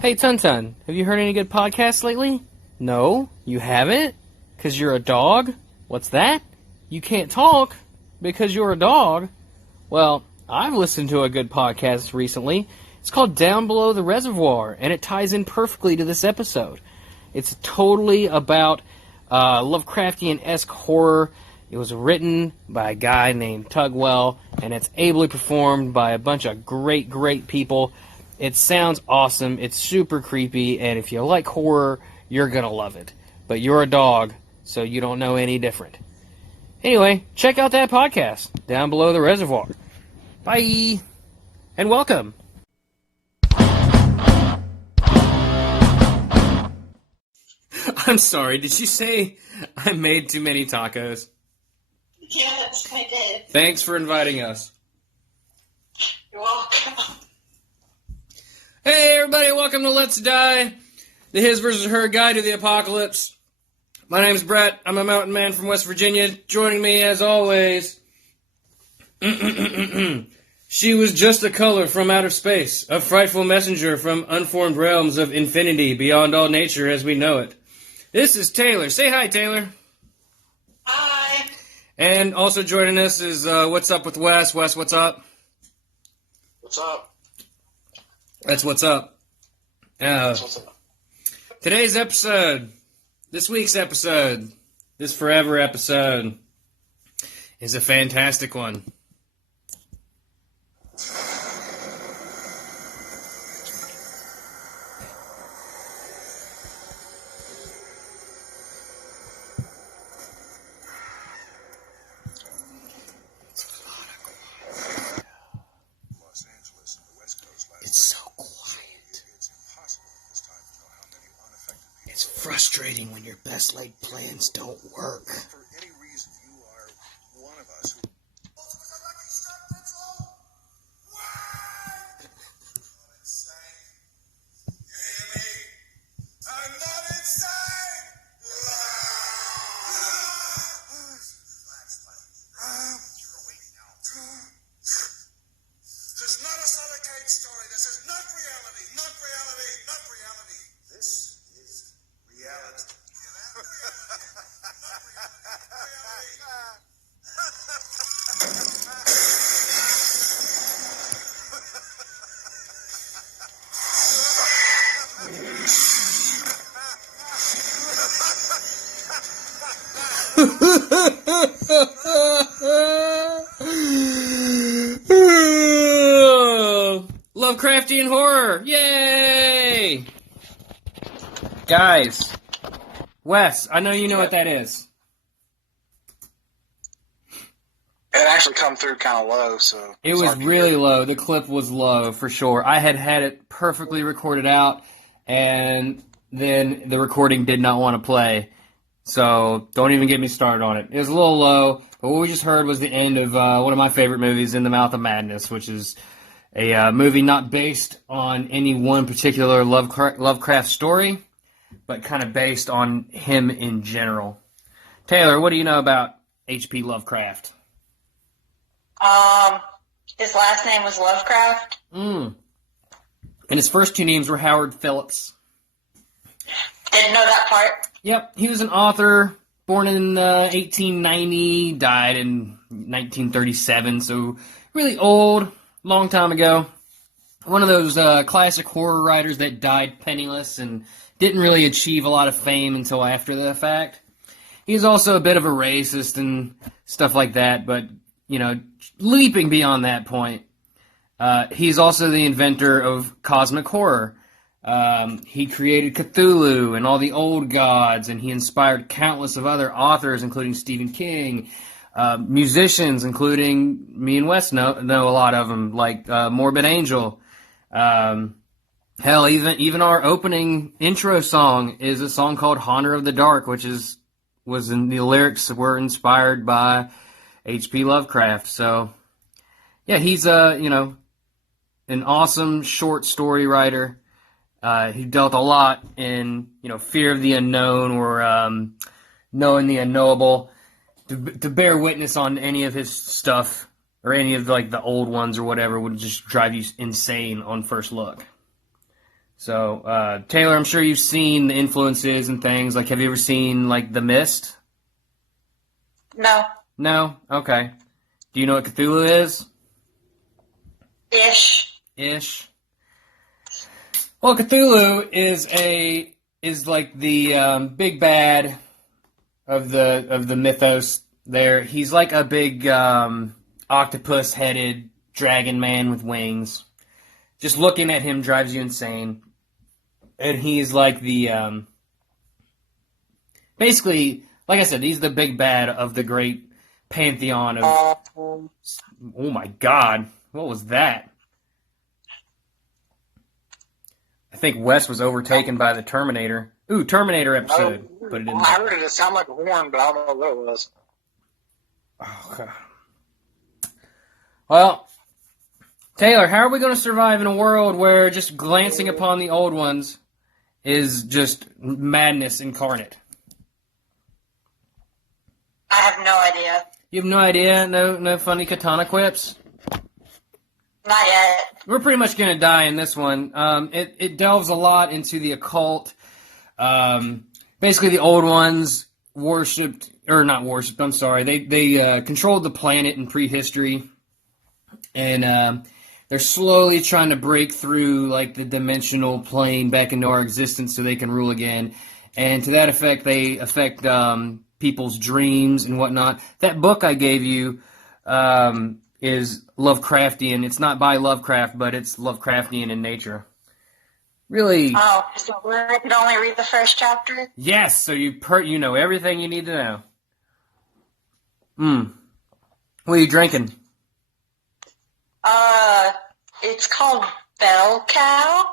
Hey, Tuntun, have you heard any good podcasts lately? No, you haven't? Because you're a dog? What's that? You can't talk because you're a dog? Well, I've listened to a good podcast recently. It's called Down Below the Reservoir, and it ties in perfectly to this episode. It's totally about Lovecraftian-esque horror. It was written by a guy named Tugwell, and it's ably performed by a bunch of great people. It sounds awesome, it's super creepy, and if you like horror, you're gonna love it. But you're a dog, so you don't know any different. Anyway, check out that podcast, Down Below the Reservoir. Bye! And welcome! I'm sorry, did you say I made too many tacos? Yes, I did. Thanks for inviting us. You're welcome. Hey everybody, welcome to Let's Die, the his versus her guide to the apocalypse. My name's Bret, I'm a mountain man from West Virginia. Joining me as always, she was just a color from outer space, a frightful messenger from unformed realms of infinity beyond all nature as we know it. This is Taylor. Say hi, Taylor. Hi. And also joining us is What's Up with Wes. Wes, what's up? What's up? That's what's up. Today's episode, this week's episode, this forever episode, is a fantastic one. It's frustrating when your best laid plans don't work. For any reason, you are one of us who... I'm not insane! You're awake now. This is not a Sonic Cage story. This is not reality. Not reality. Not reality. This is reality. Lovecraftian horror! Yay! Guys, Wes, I know you know what that is. It actually come through kind of low, so... It was really low. The clip was low, for sure. I had it perfectly recorded out, and then the recording did not want to play. So, don't even get me started on it. It was a little low, but what we just heard was the end of one of my favorite movies, In the Mouth of Madness, which is a movie not based on any one particular Lovecraft story, but kind of based on him in general. Taylor, what do you know about H.P. Lovecraft? His last name was Lovecraft. And his first two names were Howard Phillips. Didn't know that part. Yep, he was an author, born in 1890, died in 1937, so really old, long time ago. One of those classic horror writers that died penniless and didn't really achieve a lot of fame until after the fact. He's also a bit of a racist and stuff like that, but, you know, leaping beyond that point, he's also the inventor of cosmic horror. He created Cthulhu and all the old gods, and he inspired countless of other authors, including Stephen King, musicians, including me and Wes know a lot of them, like Morbid Angel. Hell, even our opening intro song is a song called Haunter of the Dark, which was in the lyrics were inspired by H.P. Lovecraft. So, yeah, he's an awesome short story writer. He dealt a lot in, fear of the unknown or knowing the unknowable. To bear witness on any of his stuff or any of the old ones or whatever would just drive you insane on first look. So, Taylor, I'm sure you've seen the influences and things. Like, have you ever seen, like, The Mist? No. No? Okay. Do you know what Cthulhu is? Ish. Well, Cthulhu is like the big bad of the mythos there. He's like a big octopus-headed dragon man with wings. Just looking at him drives you insane. And he's like the basically, like I said, he's the big bad of the great pantheon of... Oh my god, what was that? I think Wes was overtaken by the Terminator. Ooh, Terminator episode. But it didn't. I heard it sound like a horn, but I don't know what it was. Oh, God. Well, Taylor, how are we going to survive in a world where just glancing upon the old ones is just madness incarnate? I have no idea. You have no idea? No funny katana quips? Not yet. We're pretty much going to die in this one. It delves a lot into the occult. Basically, the old ones they controlled the planet in prehistory. And they're slowly trying to break through like the dimensional plane back into our existence so they can rule again. And to that effect, they affect people's dreams and whatnot. That book I gave you is Lovecraftian. It's not by Lovecraft, but it's Lovecraftian in nature. Really? Oh, so I could only read the first chapter? Yes, so you know everything you need to know. What are you drinking? It's called Bell Cow.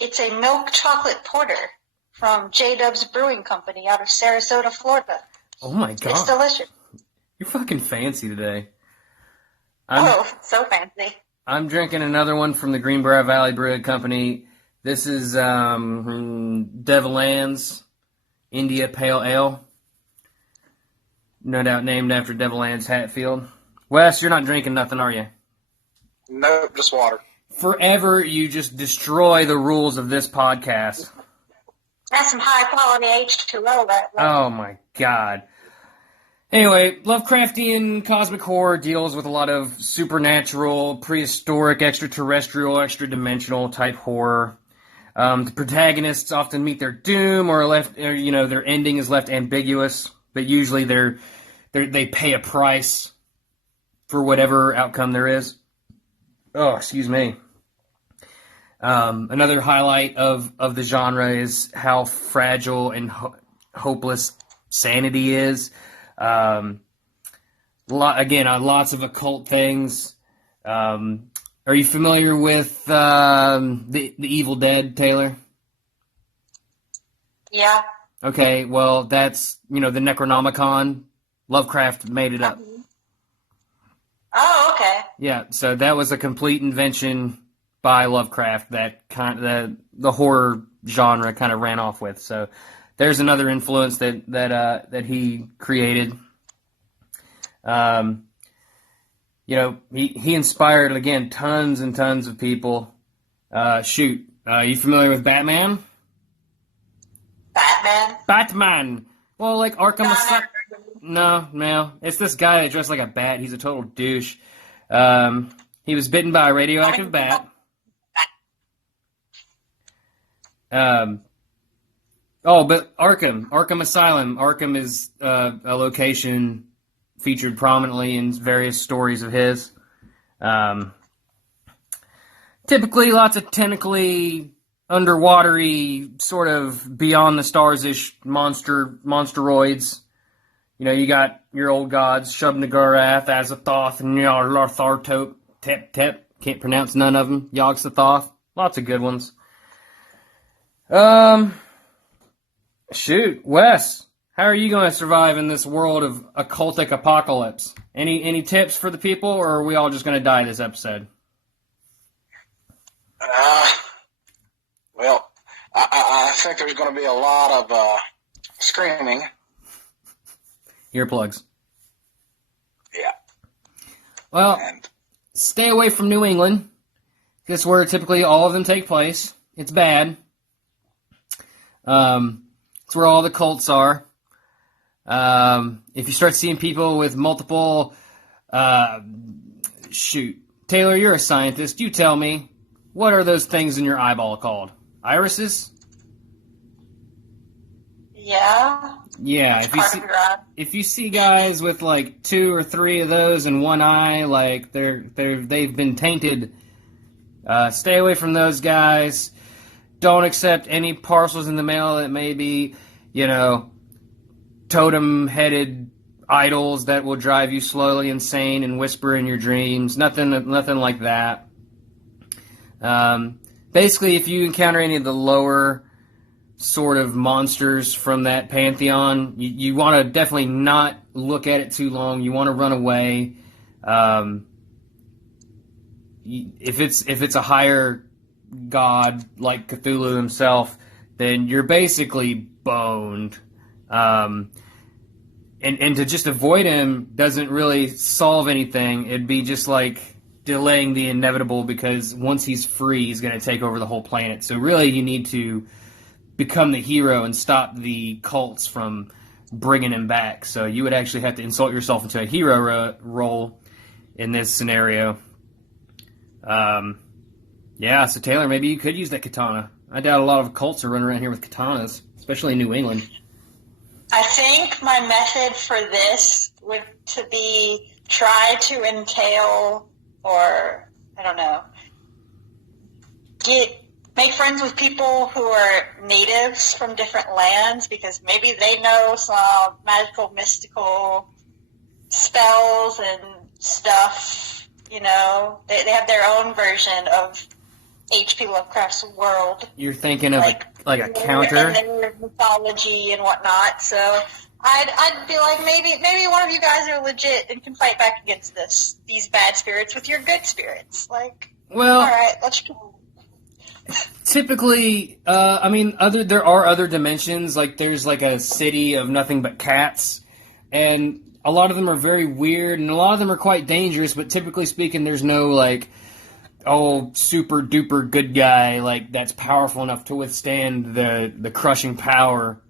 It's a milk chocolate porter from J-Dub's Brewing Company out of Sarasota, Florida. Oh my god. It's delicious. You're fucking fancy today. So fancy. I'm drinking another one from the Greenbrier Valley Brewing Company. This is Devil Ann's India Pale Ale. No doubt named after Devil Ann's Hatfield. Wes, you're not drinking nothing, are you? Nope, just water. Forever you just destroy the rules of this podcast. That's some high-quality H2O. Oh my god. Anyway, Lovecraftian cosmic horror deals with a lot of supernatural, prehistoric, extraterrestrial, extra-dimensional type horror. The protagonists often meet their doom or their ending is left ambiguous, but usually they pay a price for whatever outcome there is. Oh, excuse me. Another highlight of the genre is how fragile and hopeless sanity is. Lots of occult things. Are you familiar with the Evil Dead, Taylor? Yeah. Okay, well, that's, the Necronomicon. Lovecraft made it up. Oh, okay. Yeah, so that was a complete invention by Lovecraft that the horror genre kind of ran off with. So there's another influence that he created. He inspired, again, tons and tons of people. You familiar with Batman? Batman! Well, like Arkham Asylum. No. It's this guy that dressed like a bat. He's a total douche. He was bitten by a radioactive bat. But Arkham Asylum. Arkham is a location featured prominently in various stories of his. Typically, lots of tentacly, underwatery, sort of beyond the stars-ish monsteroids. You got your old gods, Shub-Niggurath, Azathoth, Nyarloto-too-many-tacos. Can't pronounce none of them. Yog-Sothoth. Lots of good ones. Wes, how are you going to survive in this world of occultic apocalypse? Any tips for the people, or are we all just going to die this episode? Well, I think there's going to be a lot of screaming. Earplugs. Yeah. Well, stay away from New England. That's where typically all of them take place. It's bad. It's where all the cults are. If you start seeing people with multiple, Taylor, you're a scientist. You tell me, what are those things in your eyeball called? Irises? Yeah. Yeah. If you see guys with like 2 or 3 of those in one eye, like they've been tainted. Stay away from those guys. Don't accept any parcels in the mail that may be, totem-headed idols that will drive you slowly insane and whisper in your dreams. Nothing like that. Basically, if you encounter any of the lower sort of monsters from that pantheon, you want to definitely not look at it too long. You want to run away. If it's a higher god like Cthulhu himself, then you're basically boned. And to just avoid him doesn't really solve anything. It'd be just like delaying the inevitable, because once he's free, he's going to take over the whole planet. So really, you need to become the hero and stop the cults from bringing him back. So you would actually have to insult yourself into a hero role in this scenario. Yeah, so Taylor, maybe you could use that katana. I doubt a lot of cults are running around here with katanas, especially in New England. I think my method for this would to be try to entail, or I don't know, make friends with people who are natives from different lands, because maybe they know some magical, mystical spells and stuff. They have their own version of H.P. Lovecraft's world. You're thinking of like a counter? And their mythology and whatnot. So I'd be like, maybe one of you guys are legit and can fight back against these bad spirits with your good spirits. All right, let's go. Typically, there are other dimensions. Like, there's like a city of nothing but cats, and a lot of them are very weird, and a lot of them are quite dangerous, but typically speaking, there's no, super duper good guy, that's powerful enough to withstand the crushing power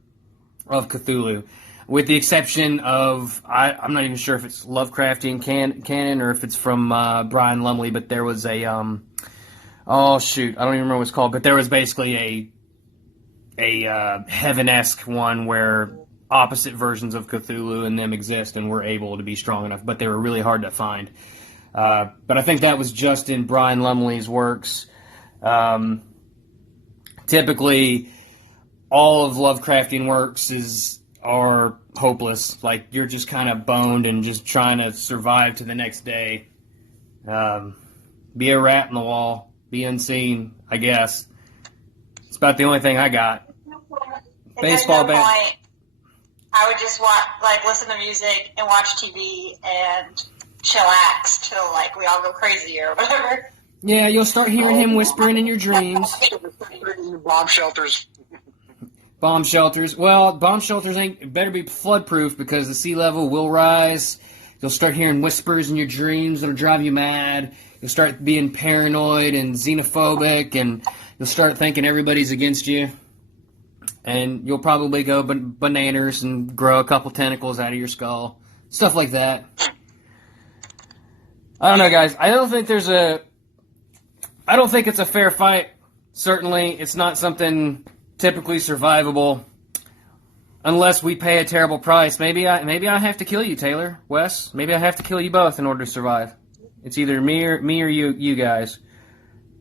of Cthulhu. With the exception of, I'm not even sure if it's Lovecraftian canon or if it's from Brian Lumley, but there was a, I don't even remember what it's called, but there was basically a heaven-esque one where opposite versions of Cthulhu and them exist and were able to be strong enough, but they were really hard to find. But I think that was just in Brian Lumley's works. Typically, all of Lovecraftian works are hopeless. You're just kind of boned and just trying to survive to the next day. Be a rat in the wall. Be unseen, I guess. It's about the only thing I got. Baseball bat. I would just listen to music and watch TV and chillax till we all go crazy or whatever. Yeah, you'll start hearing him whispering in your dreams. Bomb shelters. Bomb shelters. Well, bomb shelters better be flood-proof, because the sea level will rise. You'll start hearing whispers in your dreams that'll drive you mad. You'll start being paranoid and xenophobic, and you'll start thinking everybody's against you. And you'll probably go bananas and grow a couple tentacles out of your skull. Stuff like that. I don't know, guys. I don't think it's a fair fight. Certainly, it's not something typically survivable. Unless we pay a terrible price. Maybe I have to kill you, Taylor, Wes. Maybe I have to kill you both in order to survive. It's either me or you guys.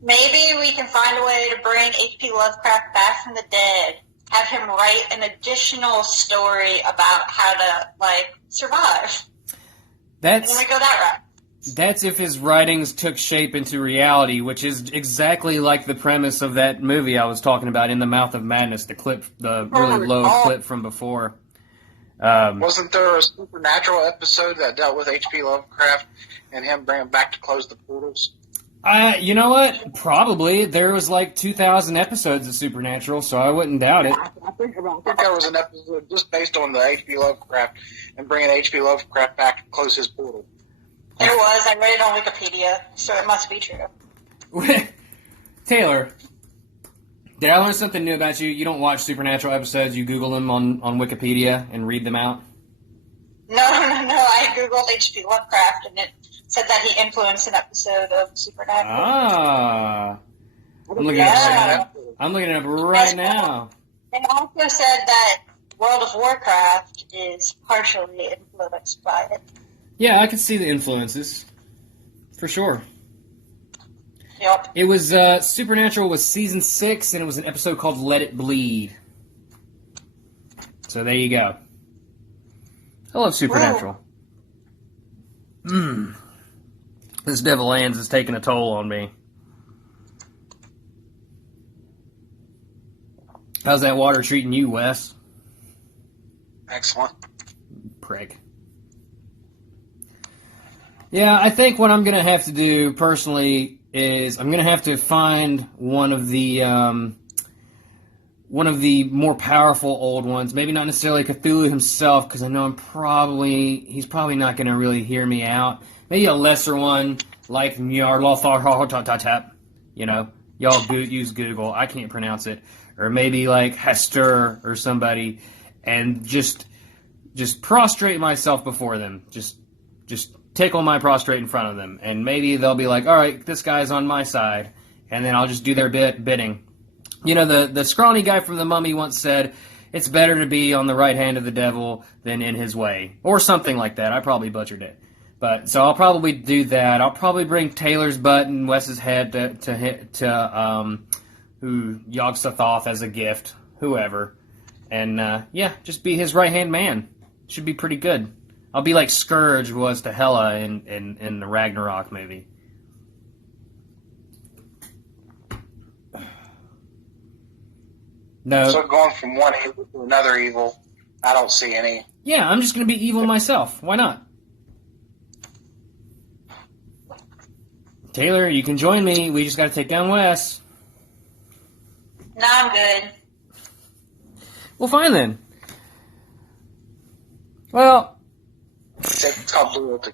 Maybe we can find a way to bring H.P. Lovecraft back from the dead. Have him write an additional story about how to survive. And then we go that route. That's if his writings took shape into reality, which is exactly like the premise of that movie I was talking about, In the Mouth of Madness, the really low clip from before. Wasn't there a Supernatural episode that dealt with H.P. Lovecraft and him bringing back to close the portals? You know what? Probably. There was 2,000 episodes of Supernatural, so I wouldn't doubt it. I think there was an episode just based on the H.P. Lovecraft and bringing H.P. Lovecraft back to close his portal. There was. I read it on Wikipedia, so it must be true. Taylor, Did I learn something new about you? You don't watch Supernatural episodes. You Google them on Wikipedia and read them out? No. I Googled H.P. Lovecraft, and it said that he influenced an episode of Supernatural. Ah. I'm looking it up right now. It also said that World of Warcraft is partially influenced by it. Yeah, I can see the influences. For sure. Yep. It was, Supernatural was season 6, and it was an episode called Let It Bleed. So there you go. I love Supernatural. This Devil Lands is taking a toll on me. How's that water treating you, Wes? Excellent. Prick. Yeah, I think what I'm going to have to do personally is I'm going to have to find one of the more powerful old ones. Maybe not necessarily Cthulhu himself, because I know he's probably not going to really hear me out. Maybe a lesser one like Nyarloto-too-many-tacos. You know, y'all use Google. I can't pronounce it. Or maybe like Hester or somebody, and just prostrate myself before them. Just tickle my prostrate in front of them, and maybe they'll be like, all right, this guy's on my side, and then I'll just do their bidding. You know, the scrawny guy from The Mummy once said, it's better to be on the right hand of the devil than in his way, or something like that. I probably butchered it. But so I'll probably do that. I'll probably bring Taylor's butt and Wes's head to Yog-Sothoth as a gift, whoever. And, just be his right-hand man. Should be pretty good. I'll be like Scourge was to Hela in the Ragnarok movie. No. So going from one evil to another evil, I don't see any. Yeah, I'm just going to be evil myself. Why not? Taylor, you can join me. We just got to take down Wes. No, I'm good. Well, fine then. Well, It's called loyalty.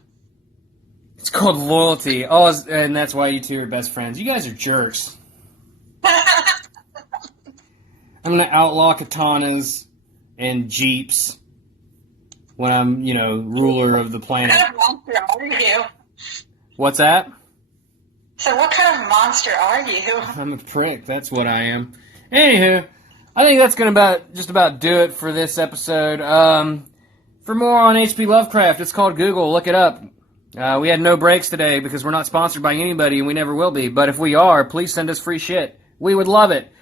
it's called loyalty. Oh, and that's why you two are best friends. You guys are jerks. I'm going to outlaw katanas and jeeps when I'm, ruler of the planet. What kind of monster are you? What's that? So what kind of monster are you? I'm a prick. That's what I am. Anywho, I think that's going to just about do it for this episode. For more on H.P. Lovecraft, it's called Google. Look it up. We had no breaks today because we're not sponsored by anybody, and we never will be. But if we are, please send us free shit. We would love it.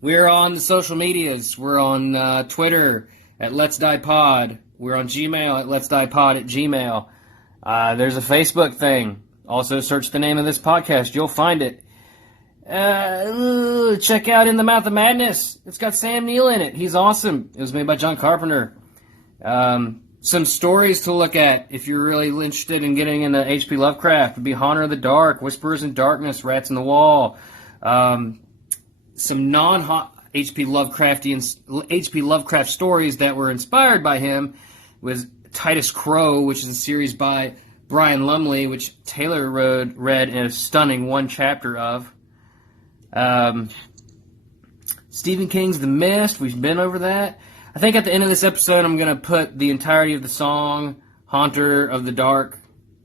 We're on the social medias. We're on Twitter at LetsDiePod. We're on Gmail at LetsDiePod@gmail. There's a Facebook thing. Also, search the name of this podcast. You'll find it. Check out In the Mouth of Madness. It's got Sam Neill in it. He's awesome. It was made by John Carpenter. Some stories to look at if you're really interested in getting into H.P. Lovecraft would be Haunter of the Dark, Whispers in Darkness, Rats in the Wall. Some non-H.P. Lovecraft stories that were inspired by him was Titus Crow, which is a series by Brian Lumley, which Taylor read in a stunning one chapter of. Stephen King's The Mist, we've been over that. I think at the end of this episode I'm going to put the entirety of the song Haunter of the Dark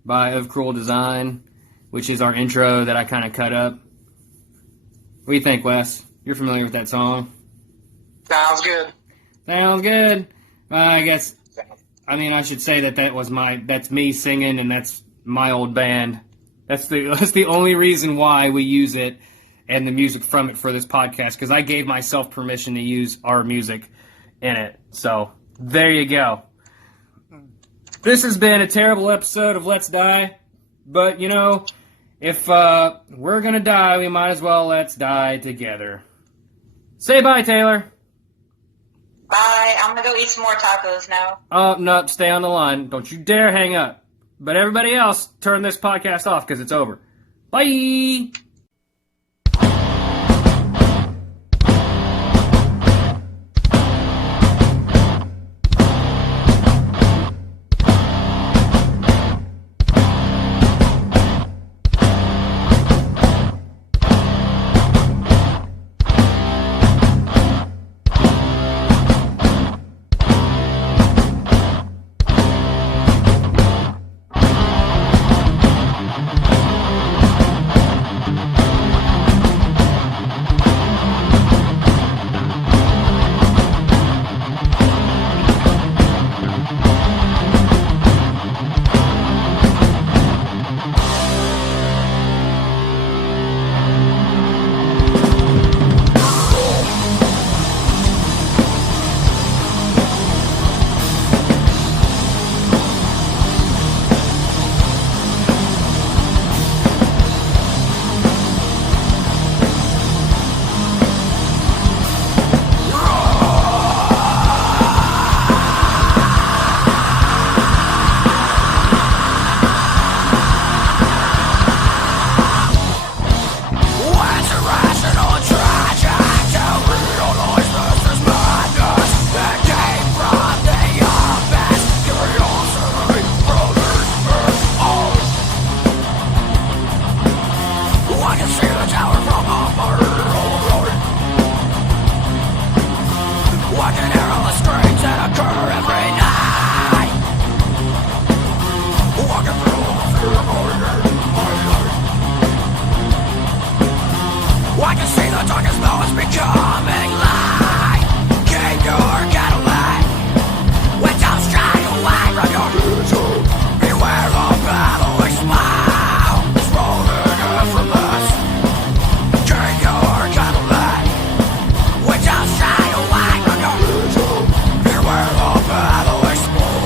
by Of Cruel Design, which is our intro that I kind of cut up. What do you think, Wes? You're familiar with that song? Sounds good. Sounds good. I should say that's me singing, and that's my old band. That's the only reason why we use it and the music from it for this podcast, because I gave myself permission to use our music in it. So, there you go. This has been a terrible episode of Let's Die, but, if we're gonna die, we might as well let's die together. Say bye, Taylor. Bye. I'm gonna go eat some more tacos now. Oh, no, stay on the line. Don't you dare hang up. But everybody else, turn this podcast off because it's over. Bye! I can see the darkest moments becoming light. Keep your Cadillac. When doves stray away from your vision, beware of bellowing smile. It's rolling effortless. Keep your Cadillac. When doves stray away from your vision, beware of bellowing smile.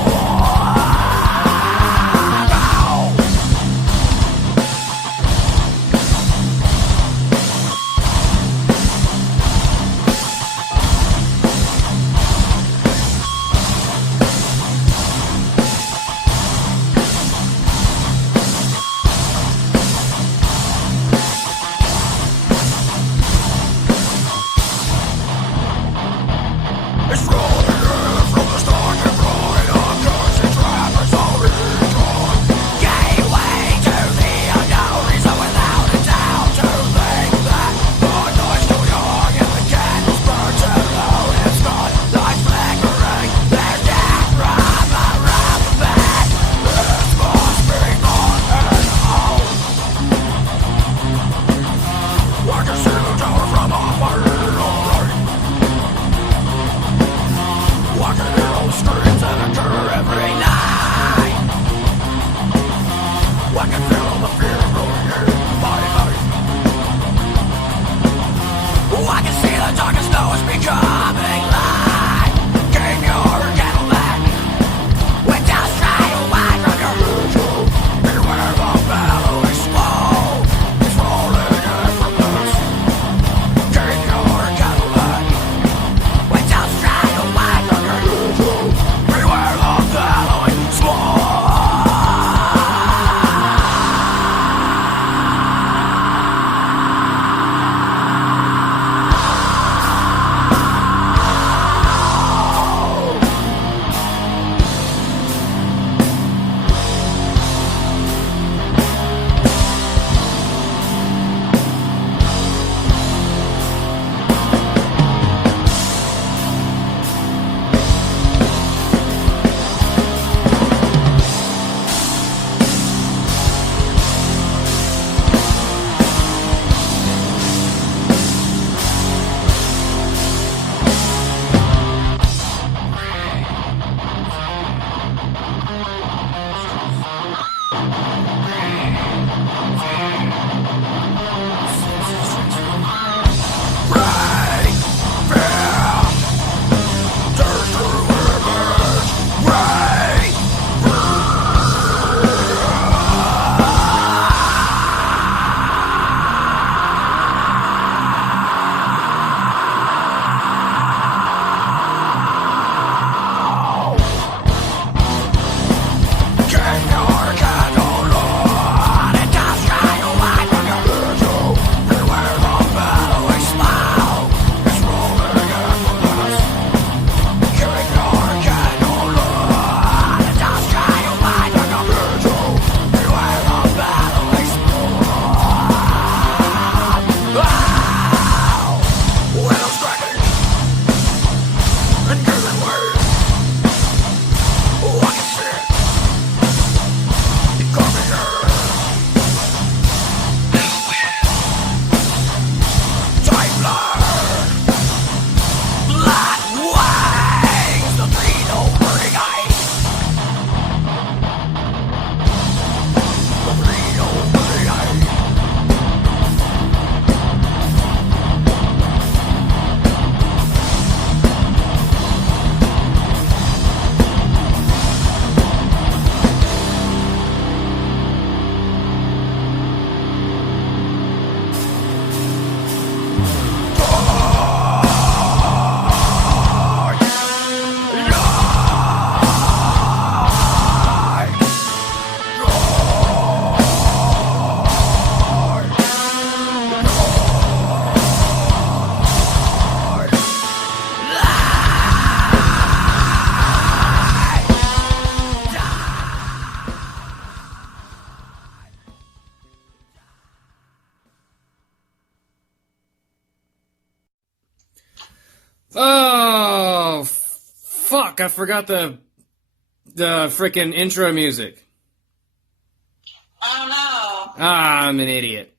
It's rolling in from the start and bright unconscious trappers all recon. Gateway to the unknown, reason without a doubt to think that the night's too young and the candles burn too low in the sky. Lights flickering, there's death from around the bed. This must be my end home. I can see the tower from a fire already. I can hear all the screams that occur every night. I can feel the fear growing in my eyes. I can see the darkest noise becoming light. Keep your Cadillac. When doves stray away from your vision, beware of bellowing smoke. It's rolling effortless. Keep your Cadillac. When doves stray away from your vision, beware of bellowing smoke. Oh, fuck, I forgot the frickin' intro music. Oh no. Ah, I'm an idiot.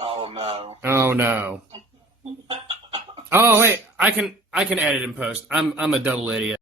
Oh no. Oh no. Oh wait, I can edit in post. I'm a double idiot.